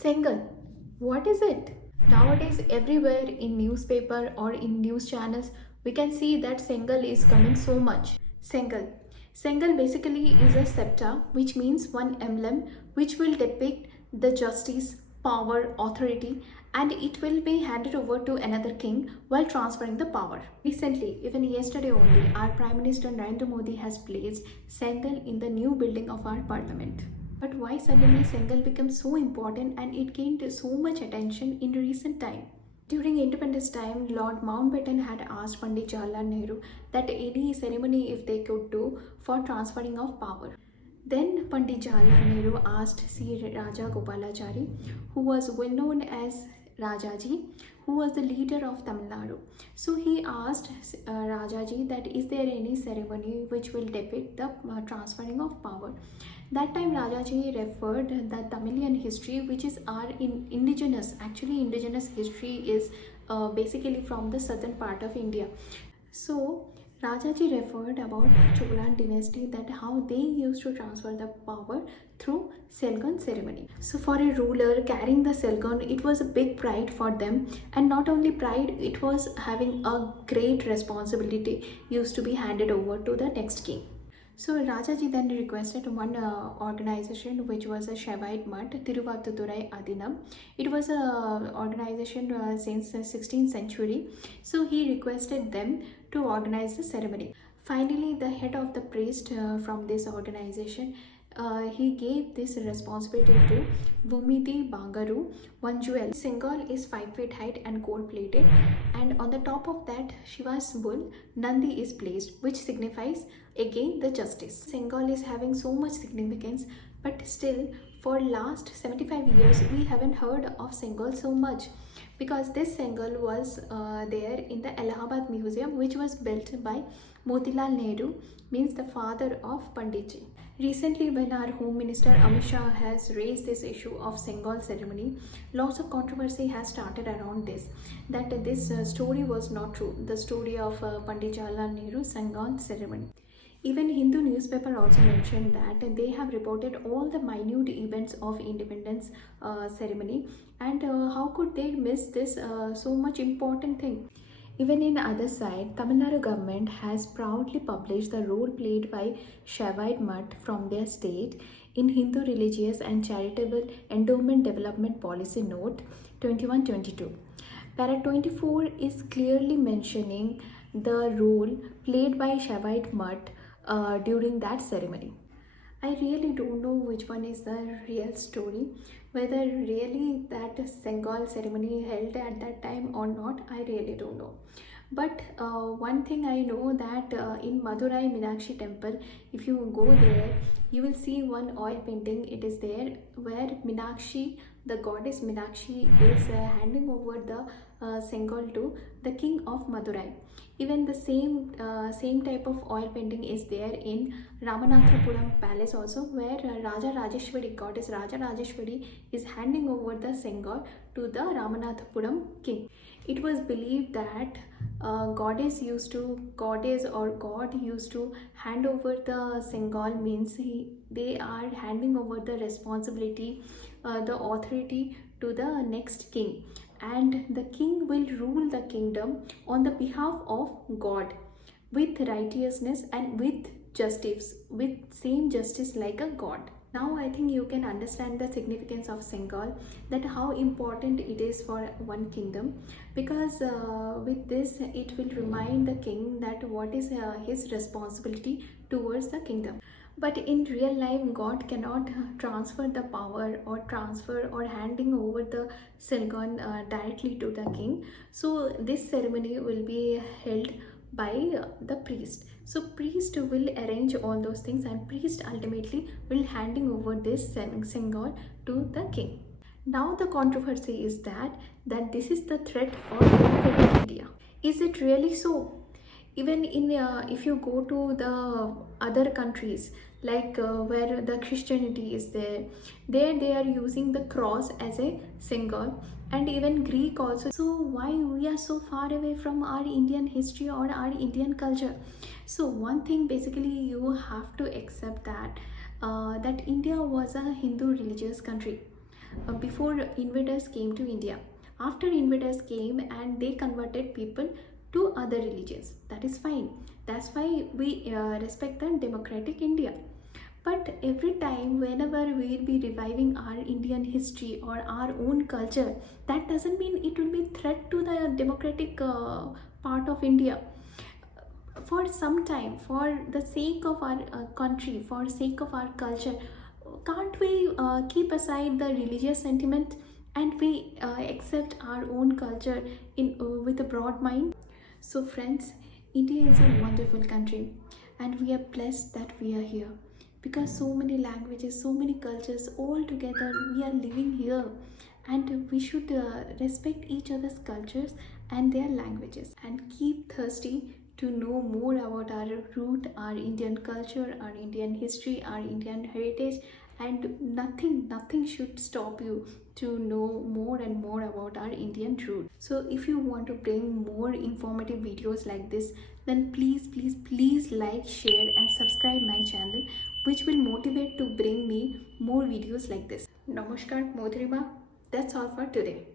Sengol. What is it? Nowadays, everywhere in newspaper or in news channels, we can see that Sengol is coming so much. Sengol. Sengol basically is a scepter, which means one emblem which will depict the justice, power, authority, and it will be handed over to another king while transferring the power. Recently, even yesterday only, our Prime Minister Narendra Modi has placed Sengol in the new building of our parliament. But why suddenly Sengol became so important and it gained so much attention in recent time? During independence time, Lord Mountbatten had asked Pandit Jawaharlal Nehru that any ceremony if they could do for transferring of power. Then Pandit Jawaharlal Nehru asked C. Raja Gopalachari, who was well known as Rajaji, who was the leader of Tamil Nadu. So he asked Rajaji that is there any ceremony which will depict the transferring of power. That time Rajaji referred the Tamilian history, which is our indigenous, actually indigenous history is basically from the southern part of India. So Rajaji referred about Cholan dynasty, that how they used to transfer the power through Selgon ceremony. So for a ruler carrying the Selgon, it was a big pride for them, and not only pride, it was having a great responsibility used to be handed over to the next king. So Rajaji then requested one organization which was a Shaivite mutt, Thiruvattudurai Adinam. It was a organization since the 16th century. So he requested them to organize the ceremony. Finally, the head of the priest from this organization, he gave this responsibility to Bhumiti Bangaru, one jewel. Sengol is 5 feet height and gold plated, and on the top of that Shiva's bull, Nandi is placed, which signifies again the justice. Sengol is having so much significance, but still for last 75 years we haven't heard of Sengol so much, because this Sengol was there in the Allahabad Museum, which was built by Motilal Nehru, means the father of Panditji. Recently, when our Home Minister Amit Shah has raised this issue of Sengol ceremony, lots of controversy has started around this, that this story was not true, the story of Pandit Jawaharlal Nehru Sengol ceremony. Even Hindu newspaper also mentioned that they have reported all the minute events of independence ceremony, and how could they miss this so much important thing? Even in other side, Tamil Nadu government has proudly published the role played by Shaivite mutt from their state in Hindu Religious and Charitable Endowment Development Policy Note 2122. Para 24 is clearly mentioning the role played by Shaivite mutt during that ceremony. I really don't know which one is the real story, whether really that Sengol ceremony held at that time or not, I really don't know. But one thing I know that in Madurai Meenakshi temple, if you go there, you will see one oil painting. It is there where Meenakshi, the goddess Meenakshi, is handing over the Sengol to the king of Madurai. Even the same type of oil painting is there in Ramanathapuram palace also, where Raja Rajeshwari, goddess Raja Rajeshwari, is handing over the Sengol to the Ramanathapuram king. It was believed that goddess or god used to hand over the Sengol, means they are handing over the responsibility, the authority to the next king, and the king will rule the kingdom on the behalf of God with righteousness and with justice, with same justice like a god. Now I think you can understand the significance of Sengol, that how important it is for one kingdom, because with this it will remind the king that what is his responsibility towards the kingdom. But in real life, God cannot transfer the power or transfer or handing over the Selgon directly to the king. So this ceremony will be held by the priest. So priest will arrange all those things, and priest ultimately will handing over this Sengol to the king. Now the controversy is that this is the threat for India. Is it really so? Even in if you go to the other countries, like where the Christianity is there they are using the cross as a symbol, and even Greek also. So why we are so far away from our Indian history or our Indian culture? So one thing basically you have to accept that that India was a Hindu religious country. before invaders came to India. After invaders came and they converted people to other religions, that is fine. That's why we respect the democratic India. But every time, whenever we'll be reviving our Indian history or our own culture, that doesn't mean it will be threat to the democratic part of India. For some time, for the sake of our country, for sake of our culture, can't we keep aside the religious sentiment and we accept our own culture in with a broad mind? So friends, India is a wonderful country and we are blessed that we are here, because so many languages, so many cultures all together we are living here, and we should respect each other's cultures and their languages and keep thirsty to know more about our root, our Indian culture, our Indian history, our Indian heritage, and nothing should stop you to know more and more about our Indian root. So if you want to bring more informative videos like this, then please like, share and subscribe my channel, which will motivate to bring me more videos like this. Namaskar, Modrima. That's all for today.